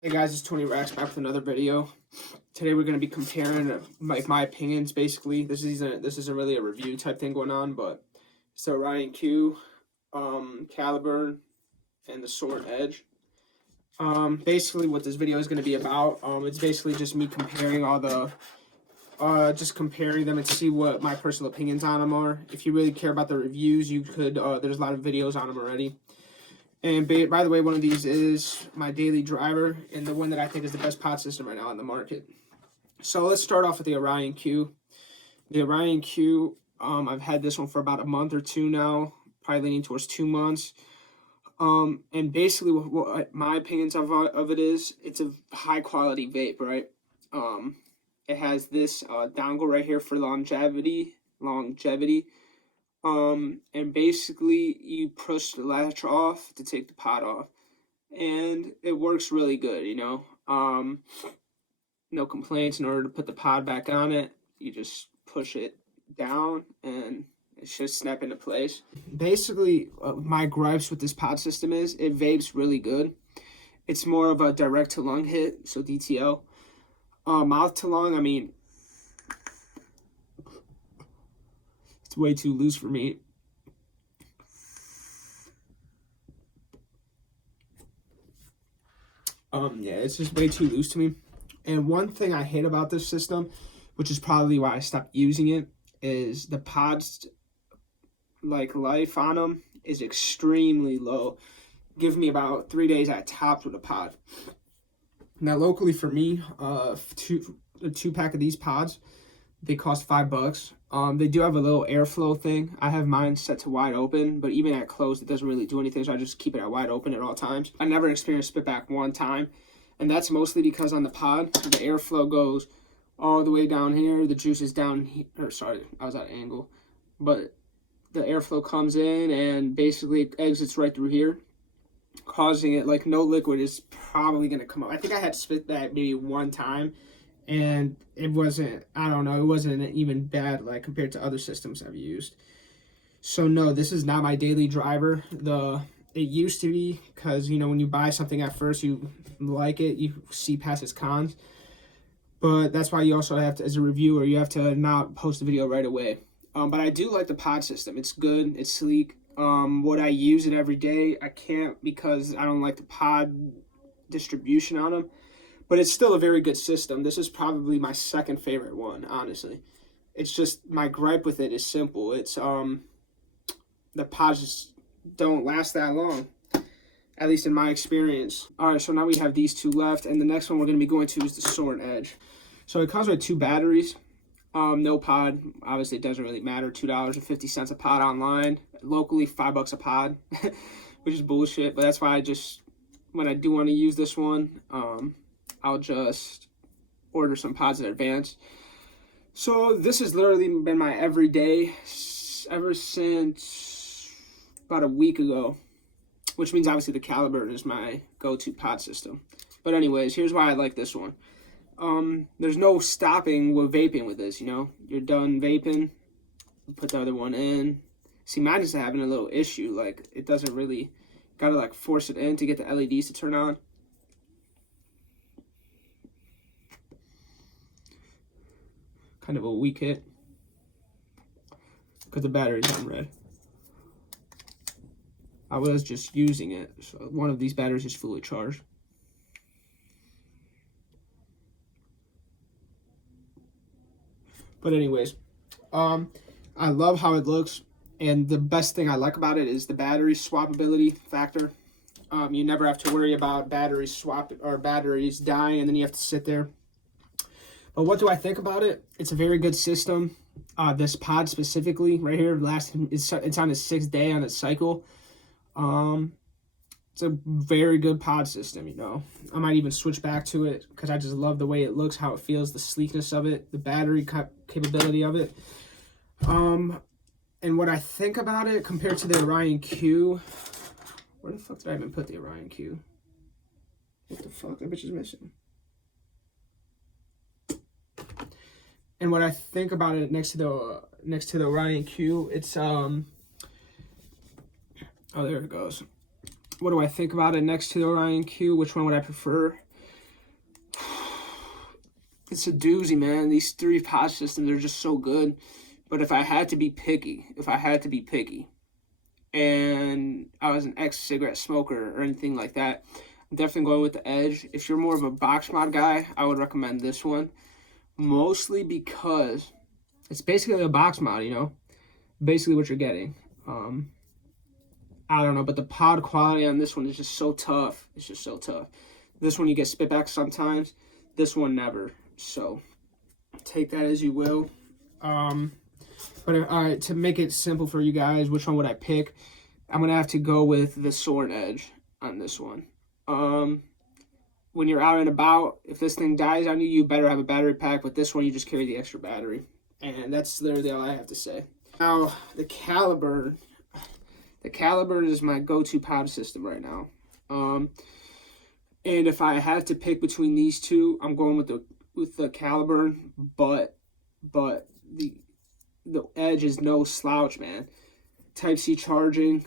Hey guys, it's Tony Rax back with another video. Today we're going to be comparing my opinions. Basically, this isn't really a review type thing going on, but it's the Orion Q, Caliburn, and the Sword Edge. Basically, what this video is going to be about, it's basically just me comparing all the, just comparing them and see what my personal opinions on them are. If you really care about the reviews, you could. There's a lot of videos on them already. And by the way, one of these is my daily driver, and the one that I think is the best pod system right now on the market. So let's start off with the Orion Q. The Orion Q, I've had this one for about a month or two now, probably leaning towards 2 months. And basically, what my opinions of it is, it's a high quality vape, right? It has this dongle right here for longevity. And basically you push the latch off to take the pod off, and it works really good, no complaints. In order to put the pod back on it, you just push it down and it should snap into place. Basically, my gripes with this pod system is it vapes really good. It's more of a direct to lung hit, so DTO. Mouth to lung, I mean, it's way too loose for me. Yeah, it's just way too loose to me. And one thing I hate about this system, which is probably why I stopped using it, is the pods, like, life on them is extremely low. Give me about 3 days at tops with a pod. Now, locally for me, a two pack of these pods, they cost $5. They do have a little airflow thing. I have mine set to wide open, but even at closed, it doesn't really do anything, so I just keep it at wide open at all times. I never experienced spitback one time, and that's mostly because on the pod, the airflow goes all the way down here. The juice is down here. Or sorry, I was at an angle. But the airflow comes in and basically exits right through here, causing it, like, no liquid is probably going to come up. I think I had to spit that maybe one time, and it wasn't, I don't know, it wasn't even bad, like, compared to other systems I've used. So no, this is not my daily driver. It used to be, because, when you buy something at first, you like it, you see past its cons. But that's why you also have to, as a reviewer, you have to not post the video right away. But I do like the pod system. It's good, it's sleek. Would I use it every day? I can't, because I don't like the pod distribution on them. But it's still a very good system. This is probably my second favorite one, honestly. It's just, my gripe with it is simple. It's the pods just don't last that long, at least in my experience. All right, so now we have these two left, and the next one we're going to be going to is the Sword Edge. So it comes with 2 batteries. No pod. Obviously, it doesn't really matter. $2.50 a pod online. Locally, $5 a pod, which is bullshit. But that's why when I do want to use this one, I'll just order some pods in advance. So this has literally been my everyday ever since about a week ago, which means obviously the Caliburn is my go-to pod system. But anyways, here's why I like this one. There's no stopping with vaping with this, You're done vaping, put the other one in. See, mine is having a little issue. Like, it doesn't really, gotta, like, force it in to get the LEDs to turn on. Kind of a weak hit, because the battery's on red. I was just using it, so one of these batteries is fully charged. But anyways, I love how it looks, and the best thing I like about it is the battery swappability factor. You never have to worry about batteries dying, and then you have to sit there. But what do I think about it? It's a very good system. This pod specifically, right here, it's on its 6th day on its cycle. It's a very good pod system, I might even switch back to it, because I just love the way it looks, how it feels, the sleekness of it, the battery capability of it. And what I think about it compared to the Orion Q, where the fuck did I even put the Orion Q? What the fuck? That bitch is missing. And what I think about it next to the Orion Q, it's oh, there it goes. What do I think about it next to the Orion Q? Which one would I prefer? it's a doozy, man. These 3 pod systems are just so good. But if I had to be picky, and I was an ex-cigarette smoker or anything like that, I'm definitely going with the Edge. If you're more of a box mod guy, I would recommend this one. Mostly because it's basically a box mod, you know? Basically what you're getting. I don't know, but the pod quality on this one is just so tough. It's just so tough. This one you get spitback sometimes. This one never. So take that as you will. But all right, to make it simple for you guys, which one would I pick? I'm gonna have to go with the Soren Edge on this one. When you're out and about, if this thing dies on you, you better have a battery pack. But this one, you just carry the extra battery, and that's literally all I have to say. Now the Caliburn. The Caliburn is my go-to pod system right now. And if I had to pick between these two, I'm going with the Caliburn, but the Edge is no slouch, man. Type-C charging,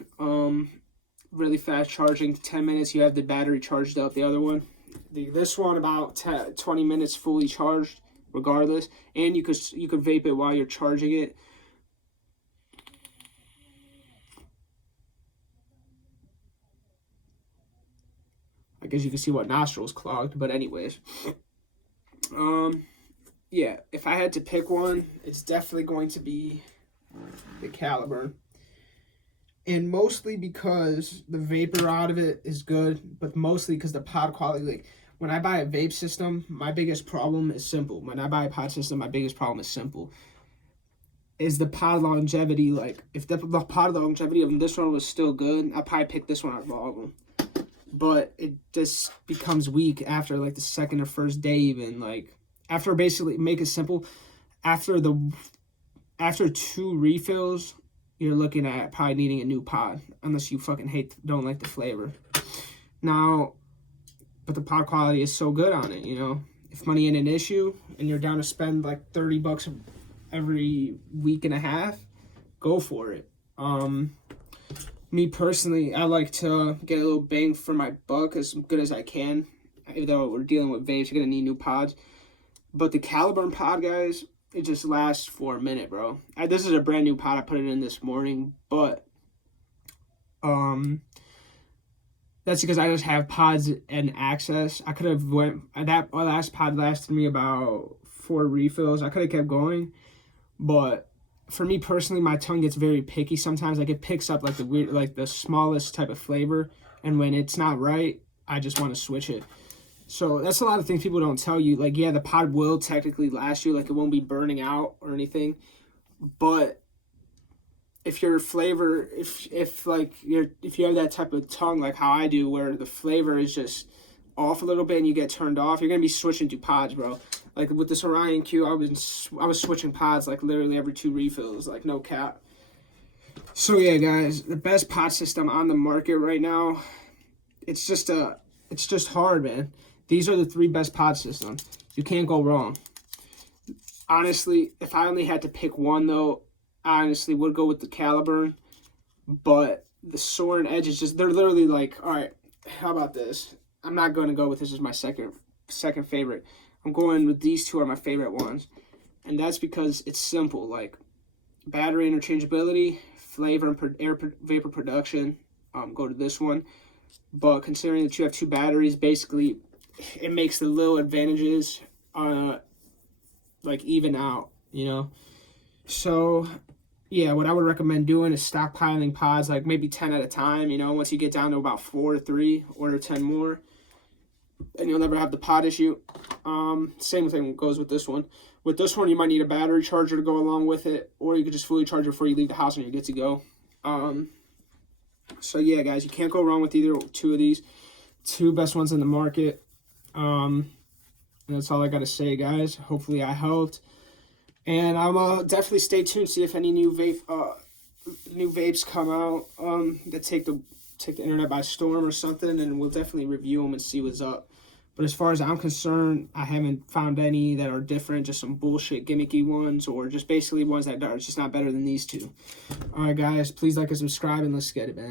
really fast charging. 10 minutes, you have the battery charged up. The other one, this one about 20 minutes fully charged, regardless. And you could vape it while you're charging it. I guess you can see what nostrils clogged, but anyways. Yeah, if I had to pick one, it's definitely going to be the Caliburn. And mostly because the vapor out of it is good, but mostly because the pod quality. Like, when I buy a vape system, my biggest problem is simple. When I buy a pod system, my biggest problem is simple. Is the pod longevity. Like, if the pod longevity of this one was still good, I'd probably pick this one out of all of them. But it just becomes weak after like the second or first day, even. Like, after, basically, make it simple, after 2 refills, you're looking at probably needing a new pod, unless you fucking don't like the flavor. Now, but the pod quality is so good on it, you know. If money ain't an issue and you're down to spend like $30 every week and a half, go for it. Me personally, I like to get a little bang for my buck as good as I can. Even though we're dealing with vapes, you're gonna need new pods. But the Caliburn pod, guys, it just lasts for a minute, bro. This is a brand new pod. I put it in this morning, but that's because I just have pods and access. I could have that last pod lasted me about 4 refills. I could have kept going, but for me personally, my tongue gets very picky sometimes. Like, it picks up like the smallest type of flavor, and when it's not right, I just want to switch it. So that's a lot of things people don't tell you. Like, yeah, the pod will technically last you. Like, it won't be burning out or anything. But if your flavor, if you have that type of tongue like how I do, where the flavor is just off a little bit and you get turned off, you're gonna be switching to pods, bro. Like, with this Orion Q, I was switching pods like literally every 2 refills, like, no cap. So yeah, guys, the best pod system on the market right now. It's just hard, man. These are the 3 best pod systems. You can't go wrong. Honestly, if I only had to pick one, though, I honestly would go with the Caliburn. But the Soren Edge is just, they're literally like, all right, how about this? I'm not going to go with this as my second favorite. I'm going with these 2 are my favorite ones. And that's because it's simple. Like, battery interchangeability, flavor and vapor production, go to this one. But considering that you have 2 batteries, basically, it makes the little advantages, like, even out, you know? So, yeah, what I would recommend doing is stockpiling pods, like maybe 10 at a time, you know? Once you get down to about 4 or 3, order 10 more, and you'll never have the pod issue. Same thing goes with this one. With this one, you might need a battery charger to go along with it, or you could just fully charge it before you leave the house and you're good to go. So yeah, guys, you can't go wrong with either 2 of these. 2 best ones in the market. And that's all I got to say, guys. Hopefully I helped. And I'm definitely stay tuned, see if any new vapes come out that take the internet by storm or something, and we'll definitely review them and see what's up. But as far as I'm concerned, I haven't found any that are different, just some bullshit gimmicky ones, or just basically ones that are just not better than these 2. All right, guys, please like and subscribe, and let's get it, man.